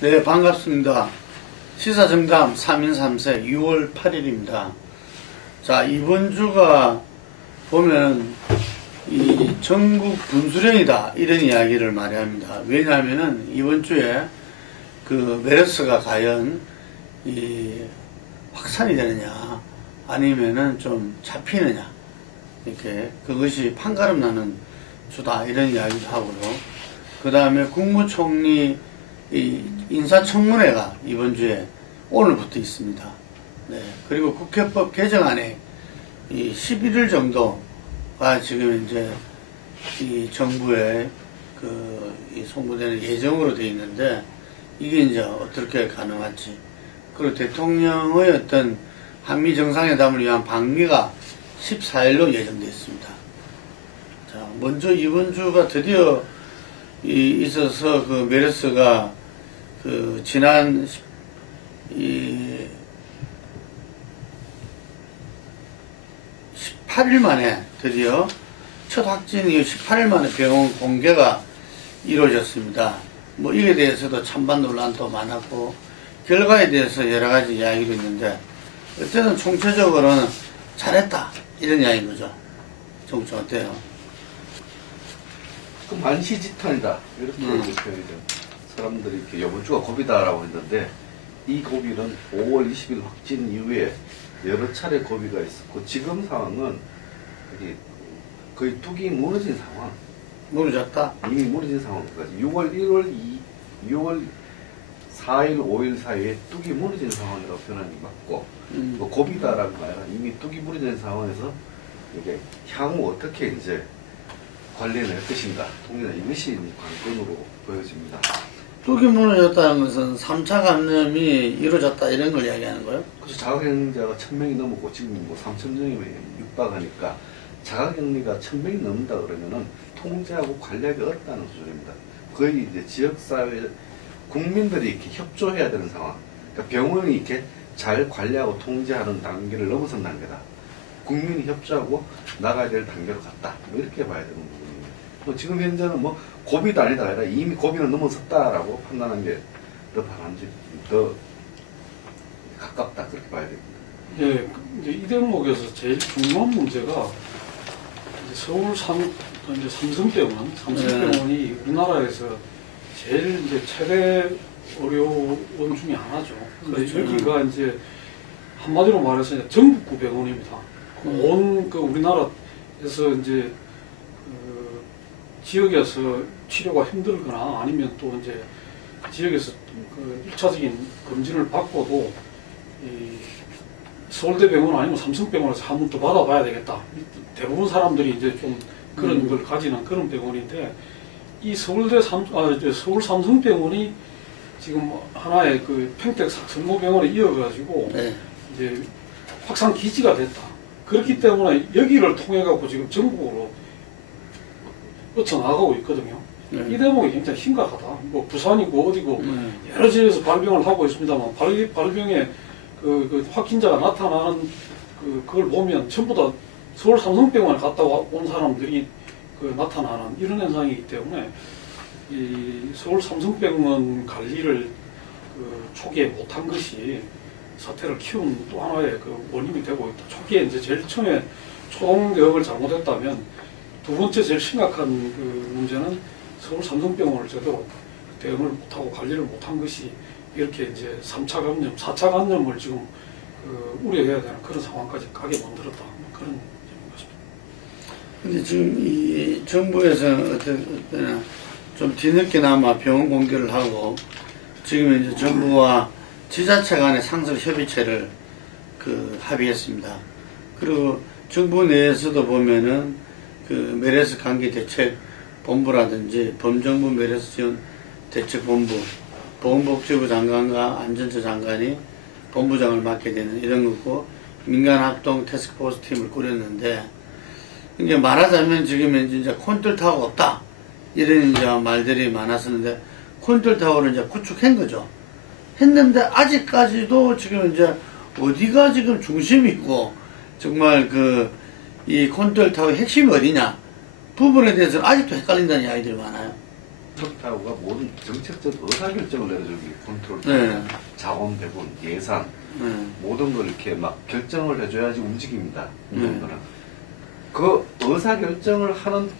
네, 반갑습니다. 시사정담 3인 3세 6월 8일입니다. 자, 이번 주가 보면 이 전국 분수령이다 이런 이야기를 많이 합니다. 왜냐하면은 이번 주에 그 메르스가 과연 이 확산이 되느냐 아니면은 좀 잡히느냐 이렇게 그것이 판가름 나는 주다 이런 이야기도 하고요. 그 다음에 국무총리 이 인사청문회가 이번 주에 오늘부터 있습니다. 네. 그리고 국회법 개정안에 이 11일 정도가 지금 이제 이 정부에 이 송부되는 예정으로 되어 있는데 이게 이제 어떻게 가능할지. 그리고 대통령의 어떤 한미 정상회담을 위한 방미가 14일로 예정되어 있습니다. 자, 먼저 이번 주가 드디어 있어서 그 메르스가 지난 18일 만에 드디어 첫 확진이 18일 만에 병원 공개가 이루어졌습니다. 뭐 이에 대해서도 찬반 논란도 많았고 결과에 대해서 여러 가지 이야기도 있는데 어쨌든 총체적으로는 잘했다 이런 이야기인 거죠. 정치 어때요? 그 만시지탄이다 이렇게 표현이 돼요. 사람들이 이렇게 이번 주가 고비다라고 했는데 이 고비는 5월 20일 확진 이후에 여러 차례 고비가 있었고 지금 상황은 거의 뚝이 무너진 상황. 무너졌다? 이미 무너진 상황까지 6월 4일, 5일 사이에 뚝이 무너진 상황이라고 표현하는 게 맞고 뭐 고비다라는 거 아니라 이미 뚝이 무너진 상황에서 이게 향후 어떻게 이제 관리를 할 것인가 통일은 이것이 관건으로 보여집니다. 뚝이 무너졌다는 것은 3차 감염이 이루어졌다 이런 걸 이야기하는 거예요? 그래서 자가격리자가 1000명이 넘었고 지금 뭐 3000명이 육박하니까 자가격리가 1000명이 넘는다 그러면은 통제하고 관리하기 어렵다는 수준입니다. 거의 이제 지역사회 국민들이 이렇게 협조해야 되는 상황. 그러니까 병원이 이렇게 잘 관리하고 통제하는 단계를 넘어선 단계다. 국민이 협조하고 나가야 될 단계로 갔다. 뭐 이렇게 봐야 되는 부분입니다. 뭐 지금 현재는 뭐 고비도 아니다 아니라 이미 고비는 넘어섰다라고 판단한 게 더 가깝다 그렇게 봐야 됩니다. 예, 이제 이 대목에서 제일 중요한 문제가 이제 서울 삼성병원이 우리나라에서 제일 이제 최대 의료원 중에 하나죠. 그렇죠. 여기가 이제 한마디로 말해서 이제 전국구 병원입니다. 온 우리나라에서 이제 지역에서 치료가 힘들거나 아니면 또 이제 지역에서 1차적인 검진을 받고도 서울대병원 아니면 삼성병원에서 한 번 더 받아봐야 되겠다. 대부분 사람들이 이제 좀 그런 걸 가지는 그런 병원인데 이 서울 삼성병원이 지금 하나의 평택 성모병원에 이어가지고 네. 이제 확산 기지가 됐다. 그렇기 때문에 여기를 통해 갖고 지금 전국으로 뻗쳐나가고 있거든요. 이 대목이 굉장히 심각하다. 뭐 부산이고 어디고 여러 지역에서 발병을 하고 있습니다만 발병에 그 확진자가 나타나는 그걸 보면 전부 다 서울 삼성병원에 갔다 온 사람들이 나타나는 이런 현상이기 때문에 이 서울 삼성병원 관리를 초기에 못한 것이 사태를 키운 또 하나의 원인이 되고 있다. 초기에 이제 제일 처음에 초동교육을 잘못했다면 두 번째 제일 심각한 문제는 서울 삼성병원을 제대로 대응을 못하고 관리를 못한 것이 이렇게 이제 3차 감염, 4차 감염을 지금 우려해야 되는 그런 상황까지 가게 만들었다. 그런 점인 것입니다. 근데 지금 이 정부에서는 어떤 좀 뒤늦게나마 병원 공개를 하고 지금 이제 정부와 지자체 간의 상설 협의체를 합의했습니다. 그리고 정부 내에서도 보면은 메르스 감기 대책 본부라든지 범정부 메르스 지원 대책본부, 보건복지부 장관과 안전처 장관이 본부장을 맡게 되는 이런 거고 민간합동 태스크포스 팀을 꾸렸는데 이제 말하자면 지금 이제 콘솔타워가 없다 이런 이제 말들이 많았었는데 콘솔타워를 이제 구축한 거죠. 했는데 아직까지도 지금 이제 어디가 지금 중심이고 정말 이 콘솔타워의 핵심이 어디냐 부분에 대해서는 아직도 헷갈린다는 이야기들이 많아요. 턱타고가 모든 정책적 의사결정을 내려주기 컨트롤, 네. 자원 배분, 예산 네. 모든 걸 이렇게 막 결정을 해줘야지 움직입니다. 운동들은 그 의사결정을 하는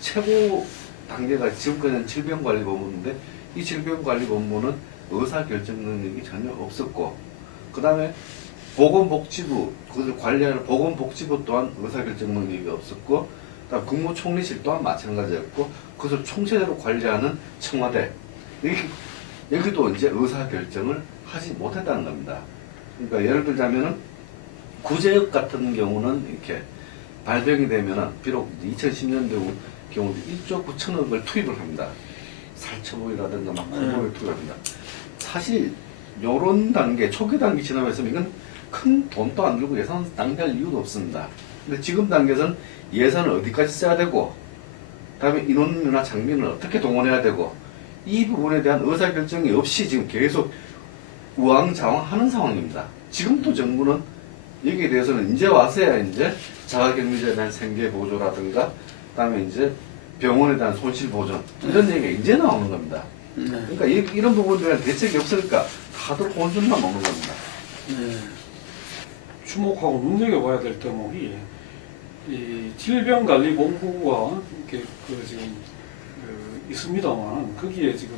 최고 단계가 지금까지는 질병관리본부인데 이 질병관리본부는 의사결정 능력이 전혀 없었고 그 다음에 보건복지부, 그것을 관리하는 보건복지부 또한 의사결정 능력이 없었고 그다음 국무총리실 또한 마찬가지였고 그것을 총체적으로 관리하는 청와대 여기도 이제 의사결정을 하지 못했다는 겁니다. 그러니까 예를 들자면은 구제역 같은 경우는 이렇게 발병이 되면은 비록 2010년도 경우도 1조 9천억을 투입을 합니다. 살처분이라든가 막 공공에 투입합니다. 사실 요런 단계 초기 단계 지나면서 이건 큰 돈도 안 들고 예산 낭비할 이유도 없습니다. 근데 지금 단계에서는 예산을 어디까지 써야 되고 그다음에 인원이나 장비를 어떻게 동원해야 되고 이 부분에 대한 의사결정이 없이 지금 계속 우왕좌왕하는 상황입니다. 지금도 정부는 여기에 대해서는 이제 와서야 이제 자가격리자에 대한 생계보조라든가 그다음에 이제 병원에 대한 손실보전 이런 얘기가 이제 나오는 겁니다. 그러니까 이런 부분들에 대한 대책이 없으니까 다들 혼쭐만 먹는 겁니다. 주목하고 눈여겨봐야 될 대목이 이 질병관리본부가 이렇게 지금 있습니다만 거기에 지금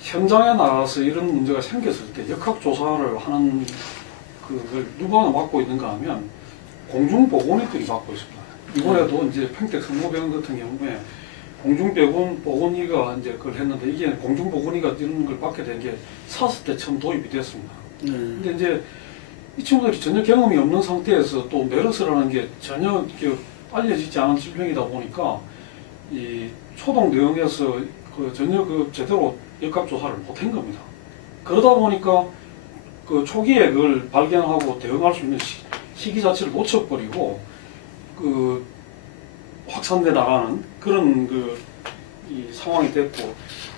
현장에 나가서 이런 문제가 생겼을 때 역학조사를 하는 그걸 누가 맡고 있는가 하면 공중보건의들이 맡고 있습니다. 이번에도 이제 평택 성모병원 같은 경우에 공중보건의가 이제 그걸 했는데 이게 공중보건의가 이런 걸 맡게 된 게 사스 때 처음 도입이 됐습니다. 근데 이제 이 친구들이 전혀 경험이 없는 상태에서 또 메르스라는 게 전혀 이렇게 알려지지 않은 질병이다 보니까 이 초동 대응에서 전혀 제대로 역학조사를 못한 겁니다. 그러다 보니까 그 초기에 그걸 발견하고 대응할 수 있는 시기 자체를 놓쳐버리고 그 확산돼 나가는 그런 이 상황이 됐고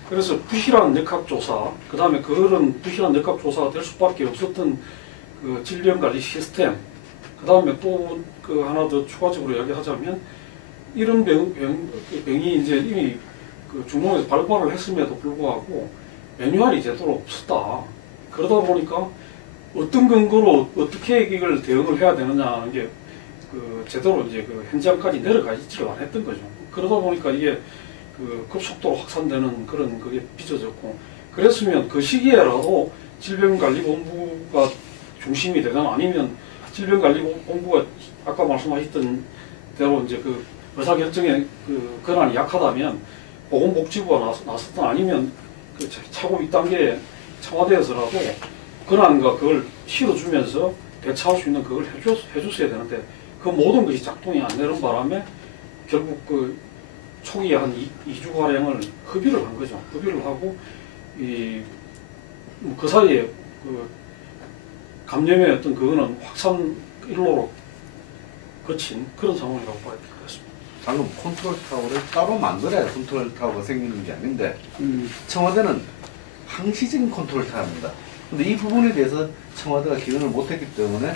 그래서 부실한 역학조사 그 다음에 그런 부실한 역학조사가 될 수밖에 없었던 그 질병관리 시스템 그 다음에 또 하나 더 추가적으로 이야기하자면 이런 병이 이제 이미 중동에서 발발을 했음에도 불구하고 매뉴얼이 제대로 없었다. 그러다 보니까 어떤 근거로 어떻게 이걸 대응을 해야 되느냐 하는 게 제대로 이제 현장까지 내려가지를 안 했던 거죠. 그러다 보니까 이게 급속도로 확산되는 그런 그게 빚어졌고 그랬으면 그 시기에라도 질병관리본부가 중심이 되거나 아니면 질병관리본부가 아까 말씀하셨던 대로 이제 의사결정의 권한이 약하다면 보건복지부가 나섰든 아니면 차고 2단계의 청와대에서라도 권한과 그걸 실어주면서 대처할 수 있는 그걸 해줬어야 되는데 그 모든 것이 작동이 안 되는 바람에 결국 초기에 한 2주가량을 허비를 한 거죠. 허비를 하고 그 사이에 감염의 어떤 그거는 확산 일로로 거친 그런 상황이라고 봐야 될 것 같습니다. 방금 컨트롤 타워를 따로 만들어야 컨트롤 타워가 생기는 게 아닌데 청와대는 항시적인 컨트롤 타워입니다. 근데 이 부분에 대해서 청와대가 기능을 못했기 때문에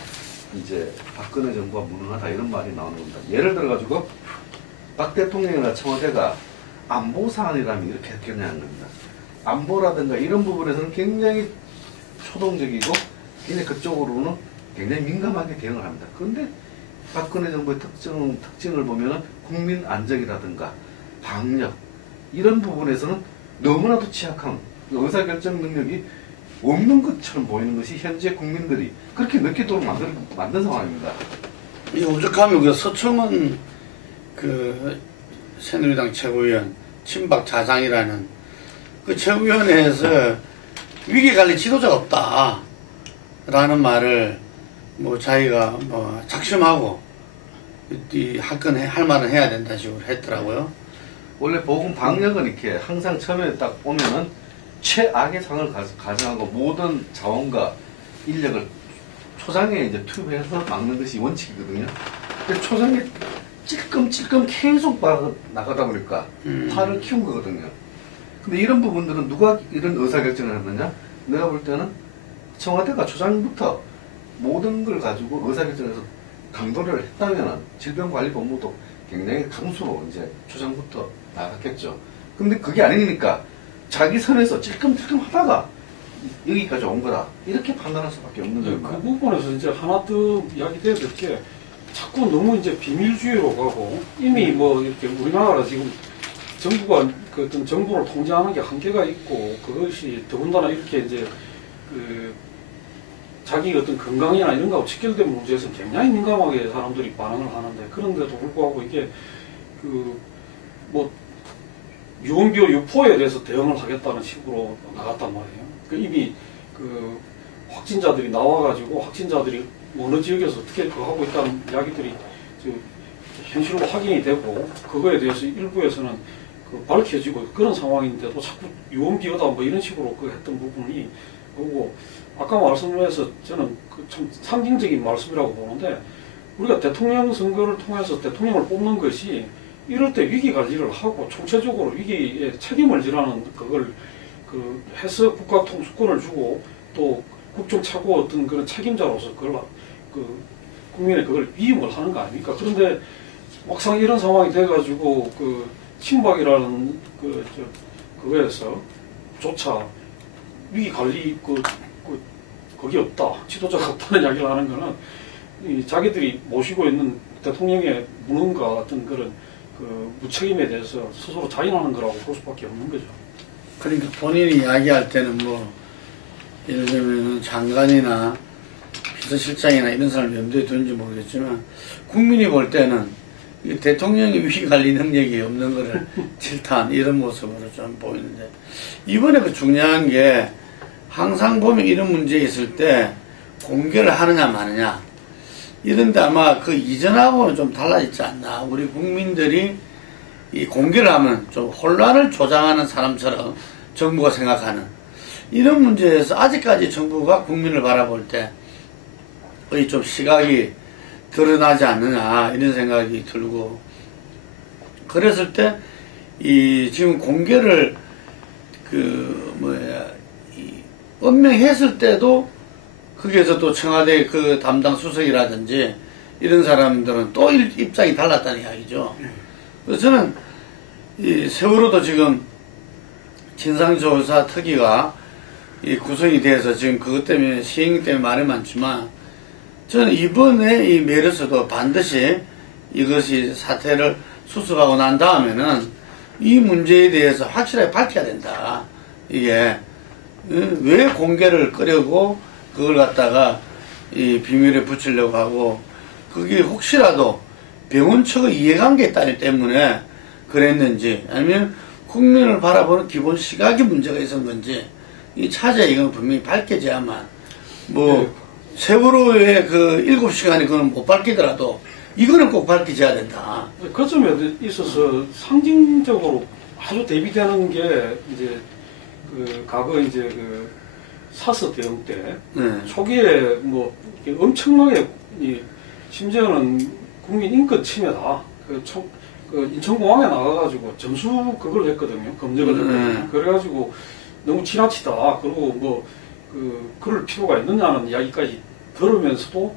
이제 박근혜 정부가 무능하다 이런 말이 나오는 겁니다. 예를 들어가지고 박 대통령이나 청와대가 안보 사안이라면 이렇게 했겠냐는 겁니다. 안보라든가 이런 부분에서는 굉장히 초동적이고 이제 그쪽으로는 굉장히 민감하게 대응을 합니다. 그런데 박근혜 정부의 특징을 보면은 국민 안정이라든가 방역 이런 부분에서는 너무나도 취약한 의사결정 능력이 없는 것처럼 보이는 것이 현재 국민들이 그렇게 느끼도록 만든 상황입니다. 이 오죽하면 서청원 새누리당 최고위원 친박 자장이라는 그 최고위원회에서 위기관리 지도자가 없다라는 말을 자기가 작심하고 할 말은 해야 된다 식으로 했더라고요. 원래 보건 방역은 이렇게 항상 처음에 딱 오면은 최악의 상을 가정하고 모든 자원과 인력을 초장에 이제 투입해서 막는 것이 원칙이거든요. 근데 초장에 찔끔찔끔 계속 나가다 보니까 팔을 키운 거거든요. 근데 이런 부분들은 누가 이런 의사결정을 했느냐? 내가 볼 때는 청와대가 초장부터 모든 걸 가지고 의사결정에서 강도를 했다면 질병관리본부도 굉장히 강수로 이제 초장부터 나갔겠죠. 근데 그게 아니니까 자기 선에서 찔끔찔끔 하다가 여기까지 온 거다. 이렇게 판단할 수밖에 없는 그 겁니다. 부분에서 이제 하나 더 이야기돼야 될 게 자꾸 너무 이제 비밀주의로 가고 이미 뭐 이렇게 우리나라가 지금 정부가 그 어떤 정부를 통제하는 게 한계가 있고 그것이 더군다나 이렇게 이제 그 자기 어떤 건강이나 이런 거하고 직결된 문제에서 굉장히 민감하게 사람들이 반응을 하는데 그런데도 불구하고 이게 그 뭐 유언비어 유포에 대해서 대응을 하겠다는 식으로 나갔단 말이에요. 그 이미 그 확진자들이 나와가지고 확진자들이 어느 지역에서 어떻게 그거 하고 있다는 이야기들이 현실로 확인이 되고 그거에 대해서 일부에서는 그 밝혀지고 그런 상황인데도 자꾸 유언비어다 뭐 이런 식으로 그 했던 부분이 오고 아까 말씀드려서 저는 그 참 상징적인 말씀이라고 보는데 우리가 대통령 선거를 통해서 대통령을 뽑는 것이 이럴 때 위기 관리를 하고 총체적으로 위기에 책임을 지라는 그걸 그 해서 국가 통수권을 주고 또 국정 최고 어떤 그런 책임자로서 그걸 그 국민의 그걸 위임을 하는 거 아닙니까? 그런데 막상 이런 상황이 돼가지고 그 친박이라는 그거에서 조차 위기 관리 거기 없다 지도자가 없다는 이야기를 하는 거는 이 자기들이 모시고 있는 대통령의 무능과 어떤 그런 그 무책임에 대해서 스스로 자인하는 거라고 볼 수밖에 없는 거죠. 그러니까 본인이 이야기할 때는 뭐 예를 들면 장관이나 비서실장이나 이런 사람을 염두에 두는지 모르겠지만 국민이 볼 때는 이 대통령의 위기관리 능력이 없는 것을 질타한 이런 모습으로 좀 보이는데 이번에 그 중요한 게 항상 보면 이런 문제 있을 때 공개를 하느냐 마느냐 이런데 아마 그 이전하고는 좀 달라지지 않나. 우리 국민들이 이 공개를 하면 좀 혼란을 조장하는 사람처럼 정부가 생각하는 이런 문제에서 아직까지 정부가 국민을 바라볼 때의 좀 시각이 드러나지 않느냐 이런 생각이 들고 그랬을 때 이 지금 공개를 언명했을 때도 거기에서 또 청와대 그 담당 수석이라든지 이런 사람들은 또 입장이 달랐다는 이야기죠. 그래서 저는 이 세월호도 지금 진상조사 특위가 이 구성이 돼서 지금 그것 때문에 시행 때문에 말이 많지만 저는 이번에 이 메르스도 반드시 이것이 사태를 수습하고 난 다음에는 이 문제에 대해서 확실하게 밝혀야 된다. 이게 왜 공개를 끄려고 그걸 갖다가 이 비밀에 붙이려고 하고 그게 혹시라도 병원 측의 이해관계 있다기 때문에 그랬는지 아니면 국민을 바라보는 기본 시각이 문제가 있었던 건지 이 차제 이건 분명히 밝혀져야만 뭐 세월호의 그 7시간이 그건 못 밝히더라도 이거는 꼭 밝혀져야 된다. 그 점에 있어서 상징적으로 아주 대비되는 게 이제 그 과거 이제 그 사스 대응 때 초기에 뭐 엄청나게 심지어는 국민 인권 침해다. 그 인천공항에 나가가지고 점수 그걸 했거든요. 검색을 했거든요. 그래가지고 너무 지나치다. 그리고 뭐 그럴 필요가 있느냐는 이야기까지 들으면서도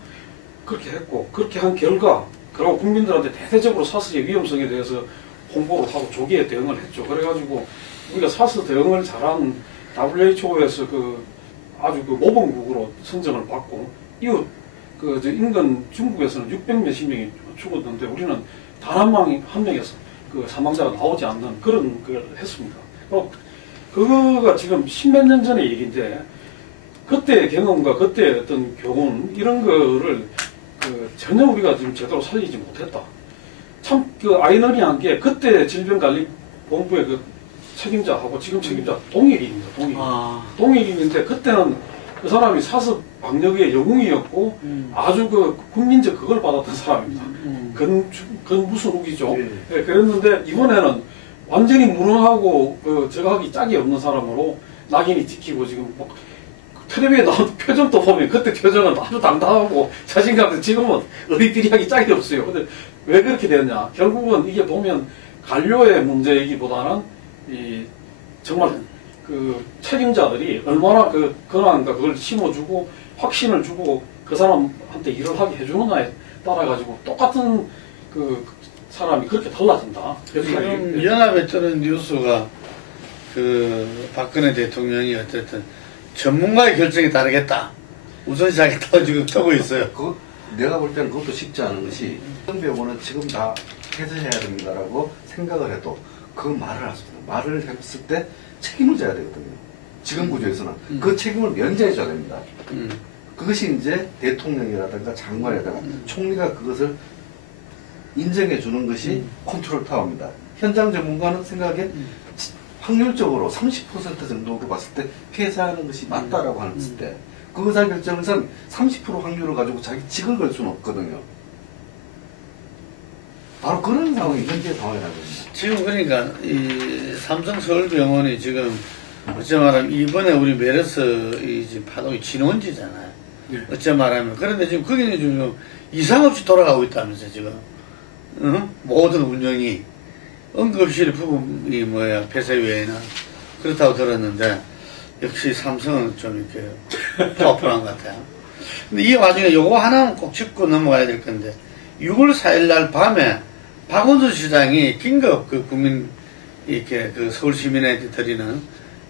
그렇게 했고 그렇게 한 결과 그리고 국민들한테 대대적으로 사스의 위험성에 대해서 홍보를 하고 조기에 대응을 했죠. 그래가지고 우리가 사스 대응을 잘한 WHO에서 아주 모범국으로 선정을 받고 이웃 인근 중국에서는 600몇십 명이 죽었는데 우리는 단 한 명에서 그 사망자가 나오지 않는 그런 걸 했습니다. 그거가 지금 십몇 년 전의 일인데 그때의 경험과 그때의 어떤 교훈 이런 거를 전혀 우리가 지금 제대로 살리지 못했다. 참 아이러니한 게 그때 질병관리본부의 그 책임자하고 지금 책임자 동일인입니다. 동일인인데 그때는 그 사람이 사스 방역의 영웅이었고 아주 국민적 그걸 받았던 사람입니다. 그건 무슨 우기죠. 네, 그랬는데 이번에는 완전히 무능하고 저하기 짝이 없는 사람으로 낙인이 찍히고 지금 텔레비에 나온 표정도 보면 그때 표정은 아주 당당하고 자신감도 지금은 어리비리하기 짝이 없어요. 근데 왜 그렇게 되느냐? 결국은 이게 보면 관료의 문제이기보다는 정말 책임자들이 얼마나 권한과 그걸 심어주고 확신을 주고 그 사람한테 일을 하게 해주느냐에 따라 가지고 똑같은 사람이 그렇게 달라진다. 지금 연합에 뜨는 뉴스가 그 박근혜 대통령이 어쨌든 전문가의 결정이 다르겠다. 우선 시작했다고 지금 뜨고 있어요. 내가 볼 때는 그것도 쉽지 않은 것이 병원은 지금 다 폐쇄해야 됩니다라고 생각을 해도 그 말을 할 수 없어요. 말을 했을 때 책임을 져야 되거든요. 지금 구조에서는 그 책임을 면제해 줘야 됩니다. 그것이 이제 대통령이라든가 장관이라든가 총리가 그것을 인정해 주는 것이 컨트롤 타워입니다. 현장 전문가는 생각에 확률적으로 30% 정도로 봤을 때 폐쇄하는 것이 맞다라고 했을 때 그 의사결정에서는 30% 확률을 가지고 자기 직을 걸 수는 없거든요. 바로 그런 상황이 현재 상황이라는 겁니다. 지금 그러니까 이 삼성 서울병원이 지금 어째 말하면 이번에 우리 메르스 이 파동이 진원지잖아요. 네. 어째 말하면 그런데 지금 거기는 좀 이상 없이 돌아가고 있다면서 지금 모든 운영이 응급실 부분이 뭐야 폐쇄 외에는 그렇다고 들었는데 역시 삼성은 좀 이렇게 파워풀한 것 같아요. 근데 이 와중에 요거 하나는 꼭 짚고 넘어가야 될 건데 6월 4일 날 밤에 박원순 시장이 긴급 그 국민 이렇게 그 서울 시민한테 드리는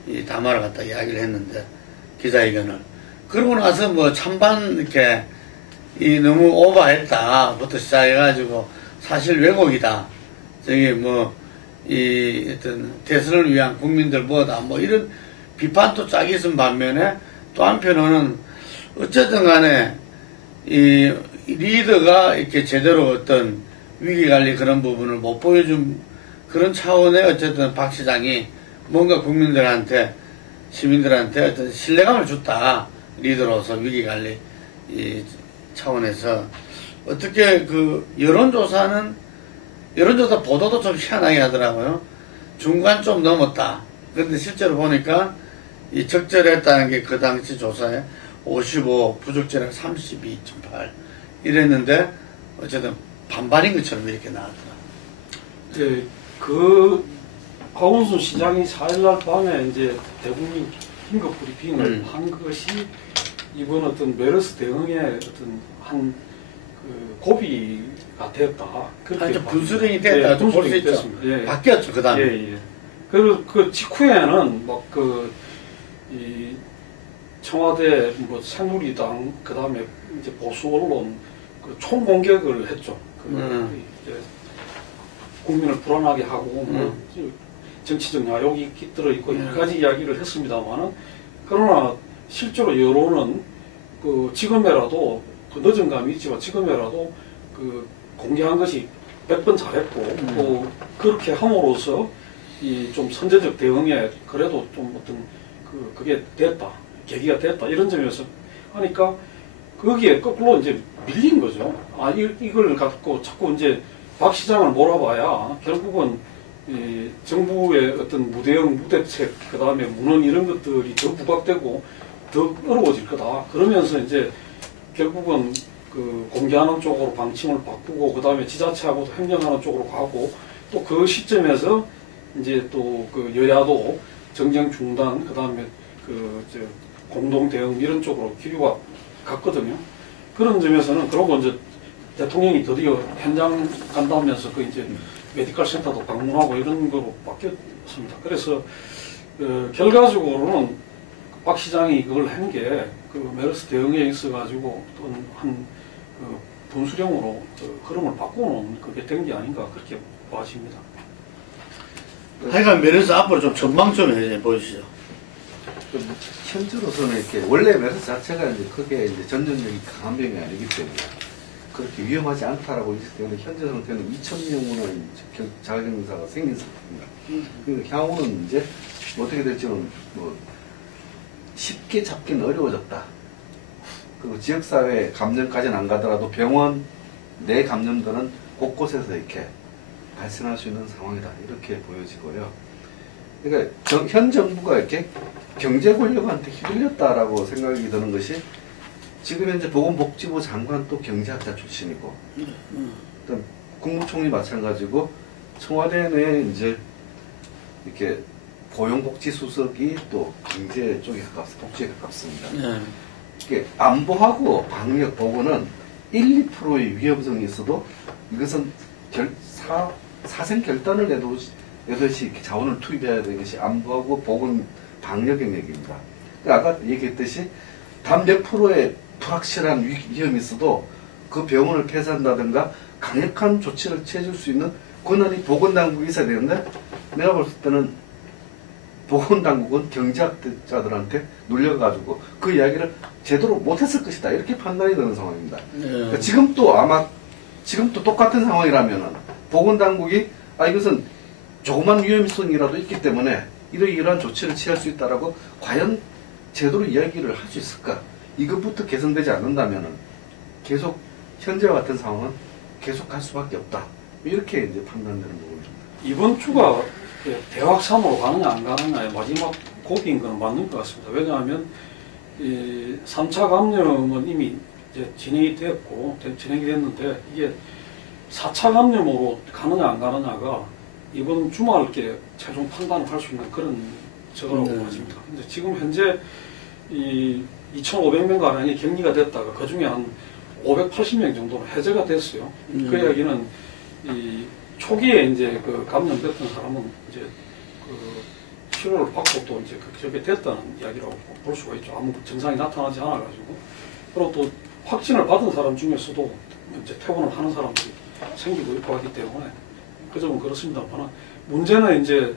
이 담화를 갖다 이야기를 했는데 기자회견을 그러고 나서 뭐 찬반 이렇게 이 너무 오버했다부터 시작해가지고 사실 왜곡이다. 저기 뭐 이 어떤 대선을 위한 국민들 뭐다 뭐 이런 비판도 짝이 있은 반면에 또 한편으로는 어쨌든 간에 이 리더가 이렇게 제대로 어떤 위기관리 그런 부분을 못 보여준 그런 차원의 어쨌든 박 시장이 뭔가 국민들한테 시민들한테 어떤 신뢰감을 줬다. 리더로서 위기관리 이 차원에서 어떻게 그 여론조사 보도도 좀 희한하게 하더라고요. 중간 좀 넘었다. 그런데 실제로 보니까 이 적절했다는 게 그 당시 조사에 55, 부적절한 32.8 이랬는데 어쨌든 반반인 것처럼 이렇게 나왔더라. 네, 그 박원순 시장이 4일날 밤에 이제 대국민 긴급 브리핑을 한 것이 이번 어떤 메르스 대응의 어떤 한 그 고비가 됐다. 그렇게 분수령이 됐다. 좀 볼 수 있죠. 예. 바뀌었죠 그 다음에. 예, 예. 그리고 그 직후에는 막 이 청와대 뭐 새누리당 그 다음에 이제 보수 언론 그 총공격을 했죠. 이제 국민을 불안하게 하고 뭐 정치적 야욕이 깃들어 있고 여러 가지 이야기를 했습니다만은 그러나 실제로 여론은 그 지금이라도 그 늦은 감이 있지만 지금이라도 그 공개한 것이 100번 잘했고 또 그렇게 함으로써 이 좀 선제적 대응에 그래도 좀 어떤 그게 됐다 계기가 됐다 이런 점에서 하니까 거기에 거꾸로 이제 밀린 거죠. 아 이걸 갖고 자꾸 이제 박 시장을 몰아봐야 결국은 이 정부의 어떤 무대응 무대책 그 다음에 문헌 이런 것들이 더 부각되고 더 어려워질 거다. 그러면서 이제 결국은 그 공개하는 쪽으로 방침을 바꾸고 그 다음에 지자체하고도 행정하는 쪽으로 가고 또 그 시점에서 이제 또 그 여야도 정쟁 중단 그 다음에 그 공동 대응 이런 쪽으로 기류가 갔거든요. 그런 점에서는 그러고 이제 대통령이 드디어 현장 간다면서 그 이제 메디컬 센터도 방문하고 이런 거로 바뀌었습니다. 그래서 결과적으로는 박 시장이 그걸 한 게 그 메르스 대응에 있어가지고 어떤 한 분수령으로 흐름을 바꾸는 그게 된 게 아닌가 그렇게 봐집니다. 하여간 메르스 앞으로 좀 전망 좀 해보시죠. 현재로서는 이렇게 원래 메르스 자체가 이제 크게 이제 전염력이 강한 병이 아니기 때문에 그렇게 위험하지 않다라고 있기 때문에 현재 상태는 2,000명의 자가격리사가 생긴 상태입니다. 그러니까 향후는 이제 어떻게 될지는 뭐 쉽게 잡기는 어려워졌다. 그리고 지역사회 감염까지는 안 가더라도 병원 내 감염들은 곳곳에서 이렇게 발생할 수 있는 상황이다. 이렇게 보여지고요. 그러니까 현 정부가 이렇게 경제 권력한테 휘둘렸다라고 생각이 드는 것이 지금 현재 보건복지부 장관 또 경제학자 출신이고 또 국무총리 마찬가지고 청와대 내에 이제 이렇게 고용복지수석이 또 경제 쪽에 복지에 가깝습니다. 이게 안보하고 방역 보건은 1, 2%의 위험성이 있어도 이것은 사생 결단을 내듯이 이렇게 자원을 투입해야 되는 것이 안보하고 보건 방역 영역입니다. 아까 얘기했듯이 단 몇 프로의 불확실한 위험이 있어도 그 병원을 폐쇄한다든가 강력한 조치를 취해줄 수 있는 권한이 보건당국이 있어야 되는데 내가 볼 때는 보건당국은 경제학자들한테 눌려가지고 그 이야기를 제대로 못했을 것이다 이렇게 판단이 되는 상황입니다. 그러니까 지금도 똑같은 상황이라면은 보건당국이 이것은 조그만 위험성이라도 있기 때문에 이러한 조치를 취할 수 있다라고 과연 제대로 이야기를 할 수 있을까? 이것부터 개선되지 않는다면은 계속 현재와 같은 상황은 계속 갈 수밖에 없다. 이렇게 이제 판단되는 부분입니다. 이번 주가 대확 3으로 가느냐 안 가느냐의 마지막 고비인 건 맞는 것 같습니다. 왜냐하면 이 3차 감염은 이미 이제 진행이 됐는데 이게 4차 감염으로 가느냐 안 가느냐가 이번 주말께 최종 판단을 할 수 있는 그런 저거라고 보여집니다. 근데 지금 현재 이 2,500명 가량이 격리가 됐다가 그 중에 한 580명 정도는 해제가 됐어요. 그 이야기는 이 초기에 이제 그 감염됐던 사람은 이제 그 치료를 받고 또 이제 그렇게 됐다는 이야기라고 볼 수가 있죠. 아무 증상이 나타나지 않아가지고. 그리고 또 확진을 받은 사람 중에서도 이제 퇴원을 하는 사람들이 생기고 있고 하기 때문에 그 점은 그렇습니다만 문제는 이제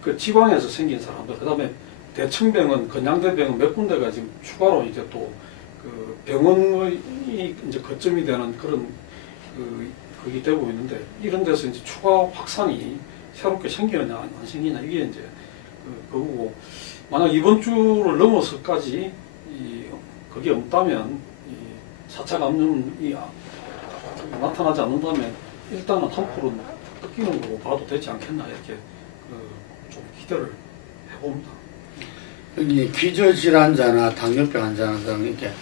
그 지방에서 생긴 사람들, 그 다음에 대청병원, 건양대병원 몇 군데가 지금 추가로 이제 또 그 병원의 이제 거점이 되는 그런 그게 되고 있는데 이런 데서 이제 추가 확산이 새롭게 생기느냐 안 생기냐 이게 이제 그거고 만약 이번 주를 넘어서까지 그게 없다면 4차 감염이 나타나지 않는다면 일단은 한 풀은 꺾이는 거고 봐도 되지 않겠나 이렇게 좀 기대를 해봅니다. 여기 기저질환자나 당뇨병 환자나 등 이렇게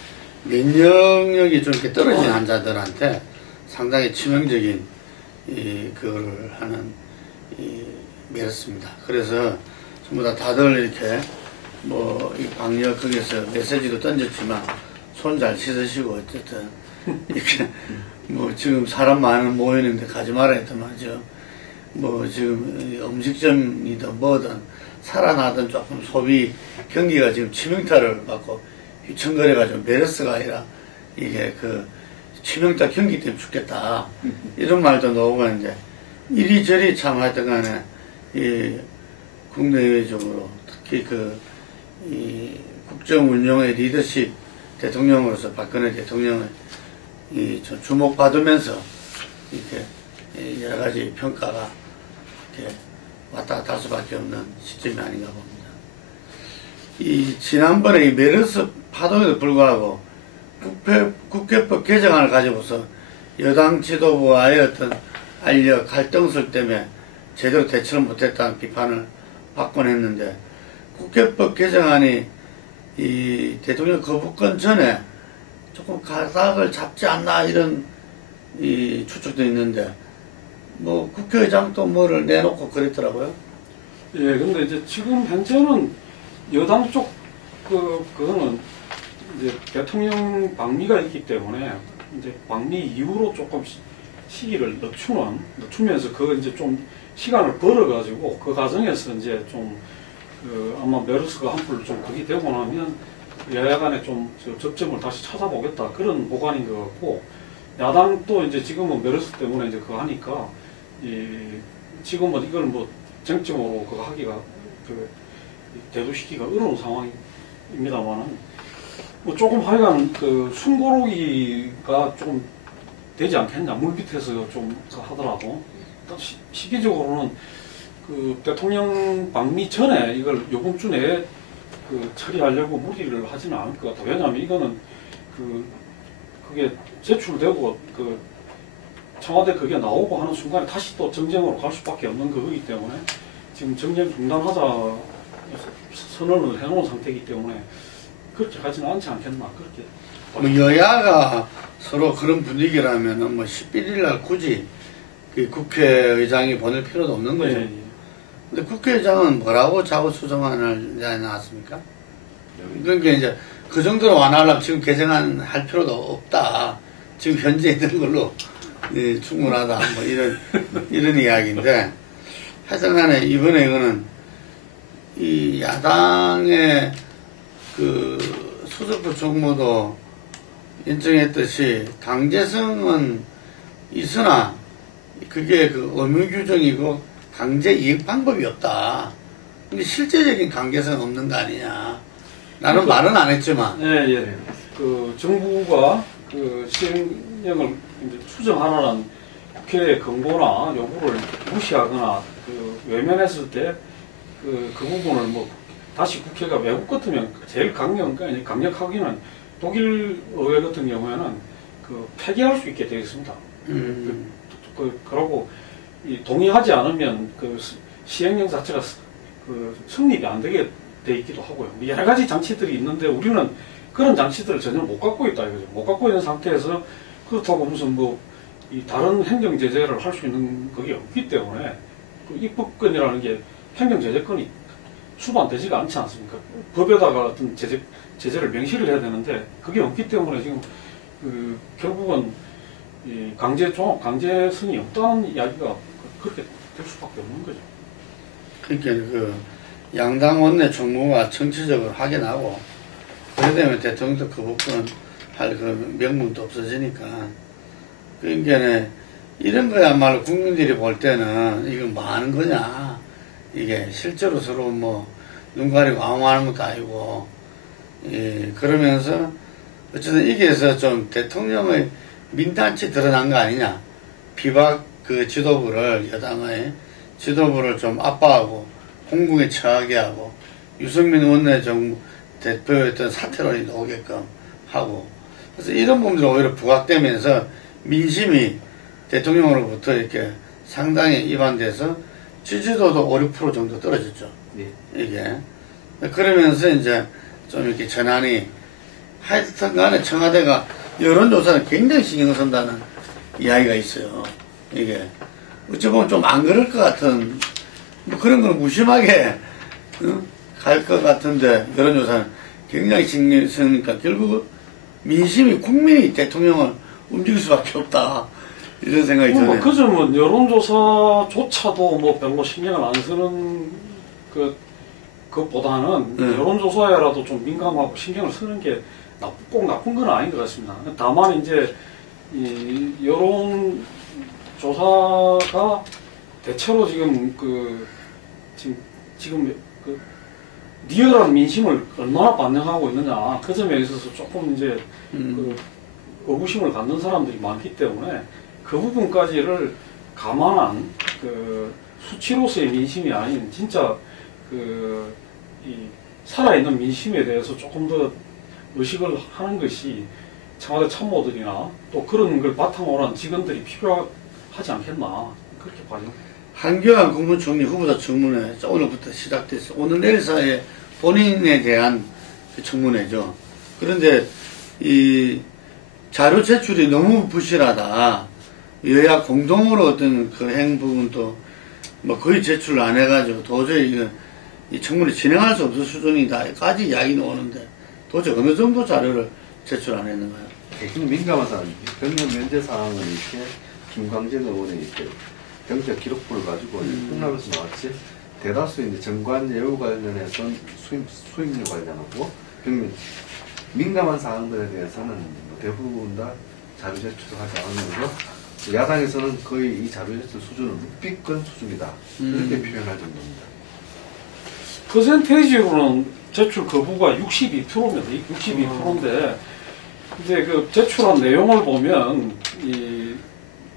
면역력이 좀 이렇게 떨어진 환자들한테 상당히 치명적인 그거를 하는 메르스입니다. 그래서 전부 다들 이렇게 이 방역 거기에서 메시지도 던졌지만 손 잘 씻으시고 어쨌든 이렇게 지금 사람 많은 모이는데 가지 말아야 했단 말이죠. 지금 음식점이든 뭐든 살아나던 조금 소비 경기가 지금 치명타를 받고 휘청거려가지고 메르스가 아니라 이게 치명타 경기 때문에 죽겠다 이런 말도 나오고 이제 이리저리 참 하여튼 간에 국내외적으로 특히 이 국정 운영의 리더십 대통령으로서 박근혜 대통령을 주목받으면서 이렇게 여러 가지 평가가 이렇게 왔다 갔다 할 수밖에 없는 시점이 아닌가 봅니다. 지난번에 이 메르스 파동에도 불구하고 국회법 개정안을 가지고서 여당 지도부와의 어떤 알력 갈등설 때문에 제대로 대처를 못했다는 비판을 받곤 했는데 국회법 개정안이 이 대통령 거부권 전에 조금 가닥을 잡지 않나 이런 추측도 있는데 국회의장도 뭐를 내놓고 그랬더라고요. 예, 근데 이제 지금 현재는 여당 쪽 그거는 이제 대통령 방미가 있기 때문에 이제 방미 이후로 조금 시기를 늦추면서 이제 좀 시간을 벌어가지고 그 과정에서 이제 좀 아마 메르스가 한풀 좀 그게 되고 나면 여야 간에 좀 접점을 다시 찾아보겠다 그런 보관인 것 같고 야당도 이제 지금은 메르스 때문에 이제 그거 하니까 지금은 이걸 쟁점으로 그거 하기가 대두시키기가 어려운 상황입니다만은 조금 하여간 숨고르기가 좀 되지 않겠냐 물 밑에서 좀 하더라도 시기적으로는 대통령 방미 전에 이걸 요번 주 내에 처리하려고 무리를 하지는 않을 것 같아요. 왜냐하면 이거는 그게 제출되고 청와대 그게 나오고 하는 순간에 다시 또 정쟁으로 갈 수밖에 없는 거기 때문에 지금 정쟁 중단하자 선언을 해놓은 상태이기 때문에 그렇게 가지는 않지 않겠나 그렇게. 여야가 서로 그런 분위기라면은 11일 날 굳이 국회의장이 보낼 필요도 없는 거죠. 네. 근데 국회의장은 뭐라고 자구 수정안을 나왔습니까? 그러니까 이제 그 정도로 완화하려면 지금 개정안 할 필요도 없다. 지금 현재 있는 걸로 예, 충분하다. 뭐 이런 이야기인데, 하여튼 간에 이번에 이거는 이 야당의 그 수석부 총무도 인정했듯이 강제성은 있으나 그게 그 의무 규정이고 강제 이행 방법이 없다. 근데 실제적인 강제성은 없는 거 아니냐. 나는 말은 안 했지만. 예, 예. 그 정부가 그 시행령을 이제 추정하라는 국회의 권고나 요구를 무시하거나 그 외면했을 때 그 부분을 뭐 다시 국회가 외국 같으면 제일 강력하기는 독일 의회 같은 경우에는 그 폐기할 수 있게 되어 있습니다. 그러고 이 동의하지 않으면 그 시행령 자체가 그 성립이 안 되게 돼 있기도 하고요. 여러 가지 장치들이 있는데 우리는 그런 장치들을 전혀 못 갖고 있다 이거죠. 못 갖고 있는 상태에서 그렇다고 무슨 뭐 이 다른 행정 제재를 할 수 있는 그게 없기 때문에 그 입법권이라는 게 행정 제재권이 수반되지가 않지 않습니까? 법에다가 어떤 제재를 명시를 해야 되는데 그게 없기 때문에 지금 그 결국은 이 강제성이 없다는 이야기가 그렇게 될 수밖에 없는 거죠. 그러니까 그 양당 원내 총무가 정치적으로 확인하고 그래 되면 대통령도 그 부분 할 그 명분도 없어지니까 그러니까 이런 거야말로 국민들이 볼 때는 이건 뭐 하는 거냐 이게 실제로 서로 뭐 눈 가리고 아무 하는 것도 아니고 예, 그러면서 어쨌든 이게서 좀 대통령의 민낯이 드러난 거 아니냐 비박 그 지도부를 여당의 지도부를 좀 압박하고 공궁에 처하게 하고 유승민 원내정부 대표였던 사퇴론이 나오게끔 하고 그래서 이런 부분들이 오히려 부각되면서 민심이 대통령으로부터 이렇게 상당히 이반돼서 지지도도 5, 6% 정도 떨어졌죠. 예. 이게 그러면서 이제 좀 이렇게 전환이 하여튼 간에 청와대가 여론조사는 굉장히 신경 쓴다는 이야기가 있어요. 이게 어찌 보면 좀 안 그럴 것 같은 뭐 그런 건 무심하게 갈 것 같은데 여론조사는 굉장히 신경 쓰니까 결국 민심이 국민이 대통령을 움직일 수밖에 없다 이런 생각이 드네요. 그 점은 여론조사조차도 뭐 별로 신경을 안 쓰는 그것보다는 여론조사에라도 좀 민감하고 신경을 쓰는 게 꼭 나쁜 건 아닌 것 같습니다. 다만 이제 이 여론조사가 대체로 지금 지금 그 리얼한 민심을 얼마나 반영하고 있느냐 그 점에 있어서 조금 이제 그 의구심을 갖는 사람들이 많기 때문에 그 부분까지를 감안한 그 수치로서의 민심이 아닌 진짜 이 살아있는 민심에 대해서 조금 더 의식을 하는 것이 청와대 참모들이나 또 그런 걸 바탕으로 한 직원들이 필요하지 않겠나 그렇게 봐요. 한교안 국무총리 후보자 청문회 오늘부터 시작됐어. 오늘 내일 사이에 본인에 대한 청문회죠. 그런데 이 자료 제출이 너무 부실하다. 여야 공동으로 어떤 그 행 부분도 뭐 거의 제출을 안 해가지고 도저히 이 청문회 진행할 수 없을 수준이다까지 이야기는 오는데 도대체 어느 정도 자료를 제출 안 했는가요? 대신 민감한 사항, 병력 면제 사항은 이렇게 김광진 의원이 이렇게 병적 기록부를 가지고 폭락에서 나왔지. 대다수 이제 정관 예우 관련해서는 수임료 관련하고 병력 민감한 사항들에 대해서는 대부분 다 자료 제출을 하지 않으면서 야당에서는 거의 이 자료 제출 수준은 묵비권 수준이다 이렇게 표현할 정도입니다. 퍼센테이지로는 제출 거부가 62%입니다. 62%인데 이제 그 제출한 내용을 보면 이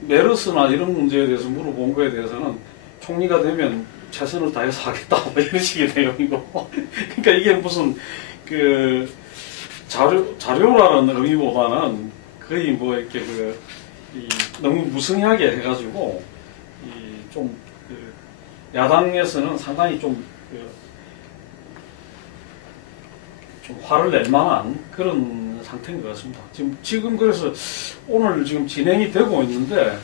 메르스나 이런 문제에 대해서 물어본 거에 대해서는 총리가 되면 최선을 다해서 하겠다 뭐 이런 식의 내용이고 그러니까 이게 무슨 그 자료라는 의미보다는 거의 뭐 이렇게 너무 무성하게 해가지고 좀 야당에서는 상당히 좀 화를 낼 만한 그런 상태인 것 같습니다. 지금 그래서 오늘 지금 진행이 되고 있는데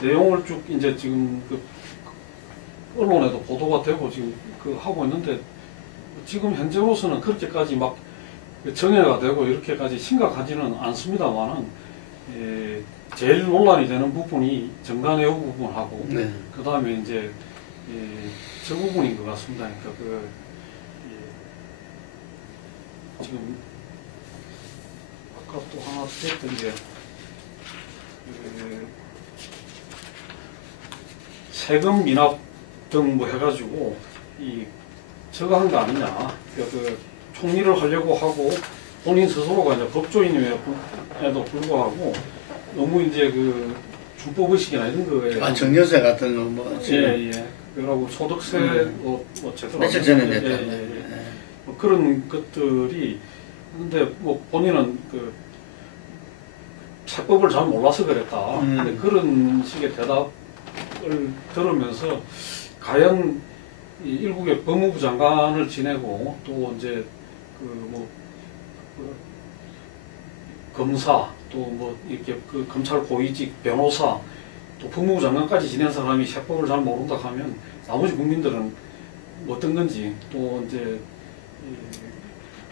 내용을 쭉 이제 지금 언론에도 보도가 되고 지금 하고 있는데 지금 현재로서는 그렇게까지 막 정해가 되고 이렇게까지 심각하지는 않습니다만은 제일 논란이 되는 부분이 정관예우 부분하고 네. 그 다음에 이제 저 부분인 것 같습니다. 그러니까 지금 아까 또 하나 했던 게 세금 미납 등 뭐 해가지고 저거 한 거 아니냐. 그 총리를 하려고 하고 본인 스스로가 이제 법조인임에도 불구하고 너무 이제 그 준법의식이나 이런 거에 정여세 같은 거 뭐. 예. 그러고 소득세 뭐 제대로 며칠 전에 냈다. 뭐 그런 것들이 근데 뭐 본인은 그 세법을 잘 몰라서 그랬다. 근데 그런 식의 대답을 들으면서 과연 이 일국의 법무부 장관을 지내고 또 이제 검사 또 뭐 이렇게 그 검찰 고위직 변호사 또 법무부 장관까지 지낸 사람이 세법을 잘 모른다 하면 나머지 국민들은 어떤 건지 또 이제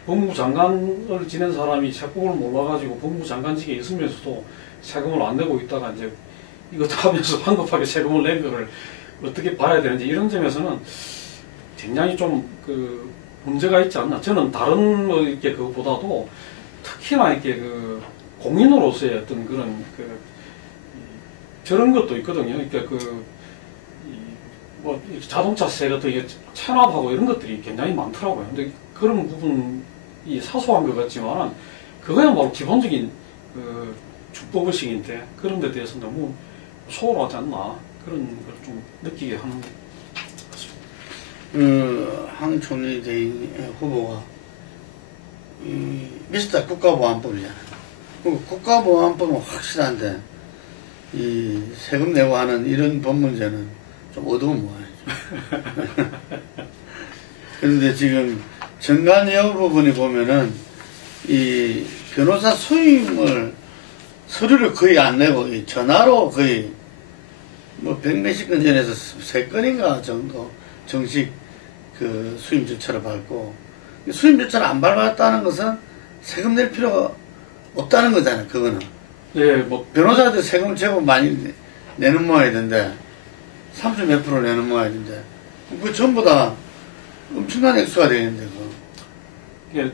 법무부 장관을 지낸 사람이 세법을 몰라가지고 법무부 장관직에 있으면서도 세금을 안 내고 있다가 이제 이것도 하면서 황급하게 세금을 낸 거를 어떻게 봐야 되는지 이런 점에서는 굉장히 좀 그 문제가 있지 않나. 저는 다른 뭐 이렇게 그거보다도 특히나 이렇게 그 공인으로서의 어떤 그런 저런 것도 있거든요. 그러니까 뭐 자동차세 같은 게 체납하고 이런 것들이 굉장히 많더라고요. 근데 그런 부분이 사소한 것 같지만 그거야말로 기본적인 그 주법의식인데 그런 데 대해서 너무 소홀하지 않나 그런 걸 좀 느끼게 하는 것 같습니다. 황 총리 대행 후보가 미스터 국가보안법이잖아요. 국가보안법은 확실한데 이 세금 내고 하는 이런 법 문제는 좀 어두운 모양이죠. 그런데 지금 정관예우 부분이 보면은 이 변호사 수임을 서류를 거의 안 내고 이 전화로 거의 뭐 100몇십 건 전에서 3건인가 정도 정식 그 수임 절차를 밟고 수임 절차를 안 밟았다는 것은 세금 낼 필요가 없다는 거잖아요. 그거는. 예, 뭐 변호사들 세금을 제법 많이 내는 모양이던데 30 몇 프로 내는 모양인데 그 전부 다 엄청난 액수가 되겠는데 이게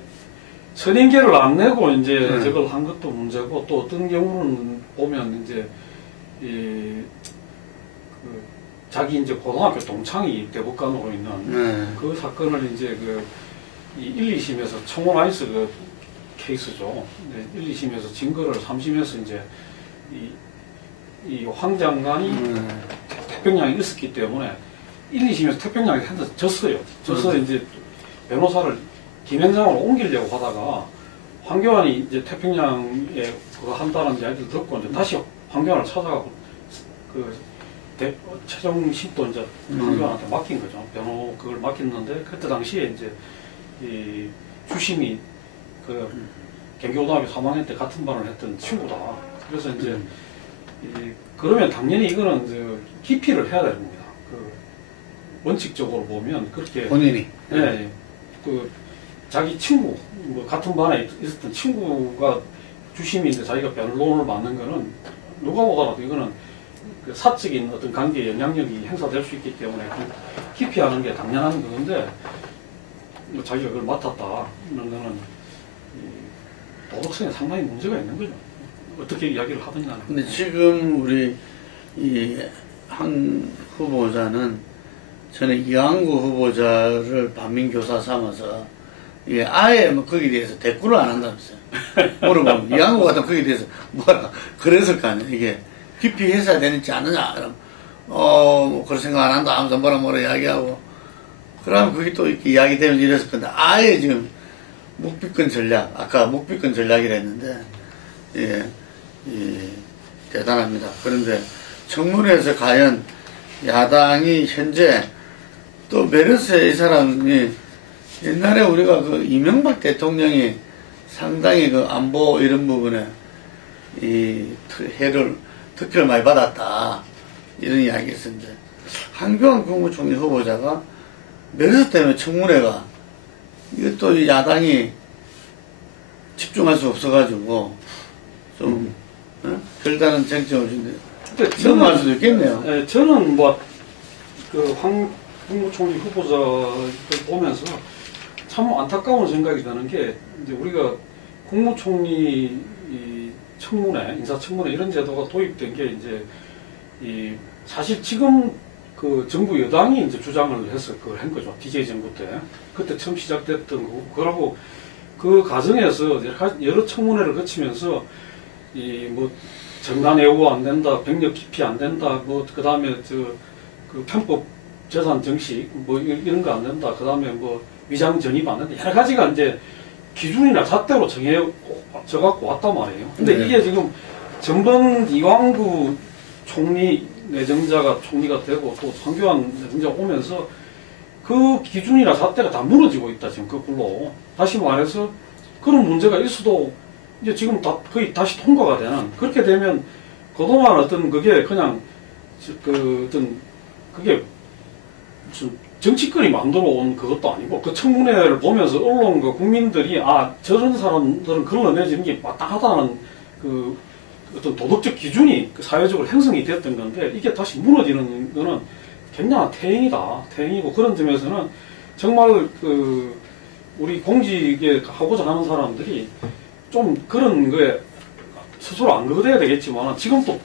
선임계를 안 내고 이제 저걸 한 것도 문제고 또 어떤 경우는 보면 이제 자기 이제 고등학교 동창이 대법관으로 있는 그 사건을 이제 이 1, 2심에서 청원 아이스 그 케이스죠. 1, 2심에서 증거를 3심에서 이제 이 황 장관이 태평양에 있었기 때문에 1, 2심에서 태평양에 졌어요. 져서 이제 변호사를 김현장으로 옮기려고 하다가 황교안이 이제 태평양에 그거 한다는 이야기를 듣고 이제 다시 황교안을 찾아가고 최종 심도 이제 황교안한테 맡긴 거죠. 그걸 맡겼는데 그때 당시에 이제 이 주심이 경기고등학교 3학년 때 같은 반을 했던 친구다. 그래서 이제 그러면 당연히 이거는 이제 기피를 해야 됩니다. 원칙적으로 보면 그렇게 본인이 네, 자기 친구 뭐 같은 반에 있었던 친구가 주심인데 자기가 변론을 맡는 거는 누가 보더라도 이거는 사적인 어떤 관계에 영향력이 행사될 수 있기 때문에 기피하는 게 당연한 건데 뭐 자기가 그걸 맡았다 이런 거는 도덕성에 상당히 문제가 있는 거죠. 어떻게 이야기를 하느냐는. 근데 지금 우리 한 후보자는 저는 이항구 후보자를 반민교사 삼아서 아예 뭐 거기에 대해서 대꾸를 안 한다면서요. 물어보면 이항구 같은 거기에 대해서 뭐라 그랬을 거 아니에요. 이게 깊이 했어야 되는지 않느냐. 그럼 뭐 그런 생각 안 한다 하면서 뭐라 이야기하고 그러면 그게 또 이렇게 이야기되면 이랬을 건데 아예 지금 묵비권 전략 아까 묵비권 전략이라 했는데 대단합니다. 그런데 청문회에서 과연 야당이 현재 또 메르스 이 사람이 옛날에 우리가 이명박 대통령이 상당히 안보 이런 부분에 특혜를 많이 받았다 이런 이야기 했었는데 한교안 국무총리 후보자가 메르스 때문에 청문회가 이것도 야당이 집중할 수 없어가지고 좀 별다른 쟁점을 준데 근데 넘어갈 수도 있겠네요. 예, 저는 황 국무총리 후보자를 보면서 참 안타까운 생각이 드는 게 이제 우리가 국무총리 청문회, 인사청문회 이런 제도가 도입된 게 이제 사실 지금 그 정부 여당이 이제 주장을 해서 그걸 한 거죠. DJ 정부 때. 그때 처음 시작됐던 거고, 그러고 그 과정에서 여러 청문회를 거치면서 정당 애호 안 된다, 병력 기피 안 된다, 그 다음에 그 편법 재산 정식, 이런 거 안 된다, 그 다음에 위장 전입 안 된다, 여러 가지가 이제 기준이나 잣대로 정해져갖고 왔단 말이에요. 근데 이게 지금 전번 이광구 총리 내정자가 총리가 되고 또 황교안 내정자가 오면서 그 기준이나 잣대가 다 무너지고 있다, 지금 거꾸로. 다시 말해서 그런 문제가 있어도 이제 지금 거의 다시 통과가 되는, 그렇게 되면 그동안 그게 그냥 그게 무슨 정치권이 만들어 온 그것도 아니고, 그 청문회를 보면서 언론과 국민들이 저런 사람들은 걸러내지는 게 마땅하다는 그 어떤 도덕적 기준이 사회적으로 형성이 됐던 건데, 이게 다시 무너지는 거는 굉장한 태행이고, 그런 점에서는 정말 우리 공직에 하고자 하는 사람들이 좀 그런 거에 스스로 안 거둬야 되겠지만, 지금 또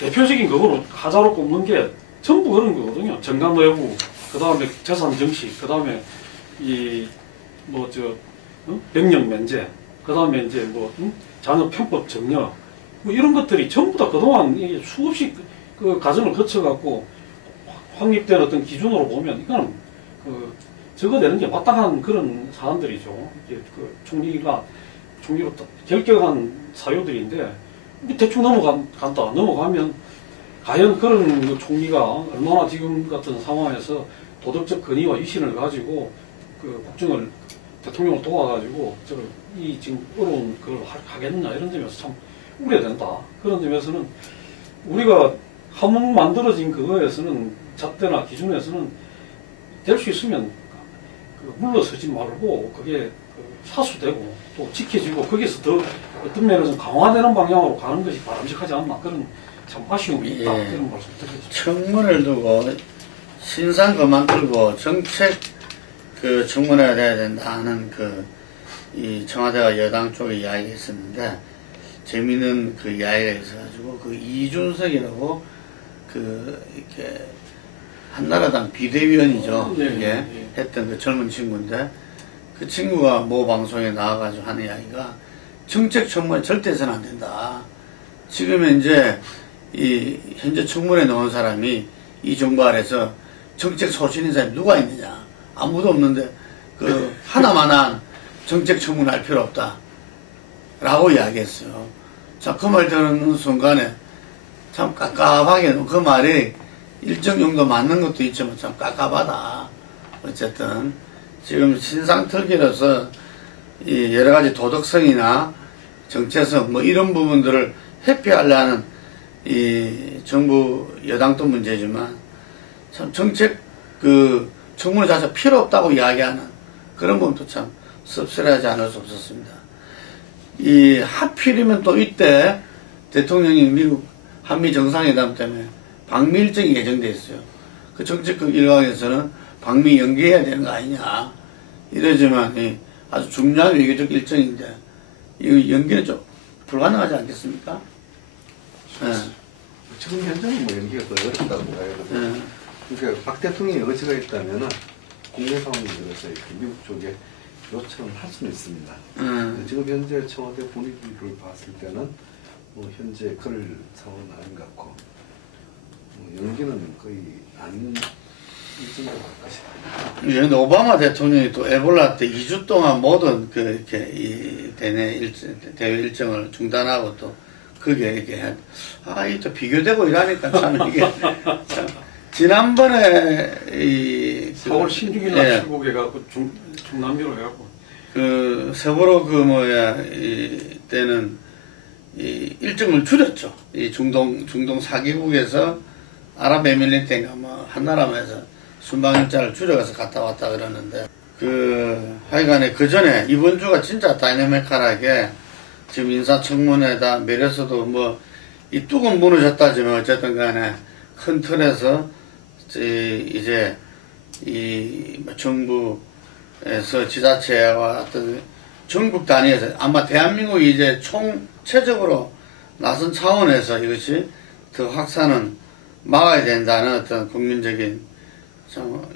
대표적인 거로 하자로 꼽는 게 전부 그런 거거든요. 정강 외부, 그 다음에 재산 정식, 그 다음에 병력 면제, 그 다음에 이제 자녀 편법 정려, 이런 것들이 전부 다 그동안 수없이 그 과정을 거쳐갖고 확립된 어떤 기준으로 보면 이거는 적어내는 게 마땅한 그런 사안들이죠. 총리로 결격한 사유들인데 대충 넘어가면 과연 그런 총리가 얼마나 지금 같은 상황에서 도덕적 권위와 위신을 가지고 국정을 대통령을 도와가지고 지금 어려운 걸 하겠느냐, 이런 점에서 참 우려된다. 그런 점에서는 우리가 한번 만들어진 그거에서는 잣대나 기준에서는 될 수 있으면 물러서지 말고 그게 사수되고 또 지켜지고 거기서 더 어떤 면에서 강화되는 방향으로 가는 것이 바람직하지 않나, 그런 참 아쉬움이 있다. 그런 말씀 드리겠습니다. 청문회를 두고 신상 그만 들고 정책 청문회가 돼야 된다 하는 이 청와대와 여당 쪽의 이야기가 있었는데, 재미있는 이야기가 있어가지고, 이준석이라고 이렇게 한나라당 비대위원이죠. 네. 했던 젊은 친구인데, 그 친구가 모 방송에 나와가지고 하는 이야기가, 정책 청문회 절대 해서는 안 된다. 지금 현재 현재 청문회에 나온 사람이 이 정부 아래서 정책 소신인 사람이 누가 있느냐? 아무도 없는데 하나만한 정책 청문회 할 필요 없다 라고 이야기했어요. 자, 그 말 듣는 순간에 참 깝깝하게, 그 말이 일정 정도 맞는 것도 있지만 참 깝깝하다. 어쨌든 지금 신상털기로서 여러 가지 도덕성이나 정체성 이런 부분들을 회피하려는 정부 여당도 문제지만, 참 정책 청문회 자체 필요 없다고 이야기하는 그런 부분도 참 씁쓸하지 않을 수 없었습니다. 하필이면 또 이때 대통령이 미국 한미 정상회담 때문에 방미 일정이 예정돼 있어요. 그 정책국 일각에서는 방미 연기해야 되는 거 아니냐 이러지만, 아주 중요한 외교적 일정인데 이 연기는 좀 불가능하지 않겠습니까? 네. 지금 현재는 연기가 더 어렵다고 봐요. 그러니까 박 대통령이 의지가 있다면은 국내 상황에 들어서 미국 쪽에 요청을 할 수는 있습니다. 지금 현재 청와대 분위기를 봤을 때는 현재 그럴 상황은 아닌 것 같고, 연기는 거의 안 일정으로 갈 것이다. 예, 오바마 대통령이 또 에볼라 때 2주 동안 모든 대회 일정을 중단하고 또 그게 이게 또 비교되고 이러니까 참 이게 참 지난번에 4월 16일날 출국해 갖고 중남미로 해갖고 세월호 때는 일정을 줄였죠. 중동 4개국에서 아랍에미리트인가 한나라에서 순방일자를 줄여가서 갔다 왔다 그러는데, 하여간에 그 전에 이번 주가 진짜 다이내믹하게 지금 인사청문회다 내려서도 뭐 이 뚝은 무너졌다지만 어쨌든 간에 큰 틀에서 이제 이 정부에서 지자체와 어떤 전국 단위에서 아마 대한민국이 이제 총체적으로 나선 차원에서 이것이 더 확산은 막아야 된다는 어떤 국민적인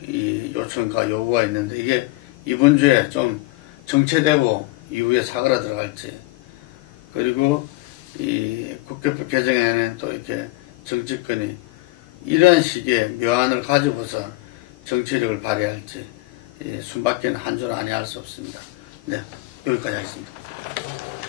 이 요청과 요구가 있는데 이게 이번 주에 좀 정체되고 이후에 사그라들어갈지 그리고 이 국회법 개정에는 또 이렇게 정치권이 이러한 식의 묘안을 가지고서 정치력을 발휘할지 숨바뀌는 한 줄 아니 할 수 없습니다. 네, 여기까지 하겠습니다.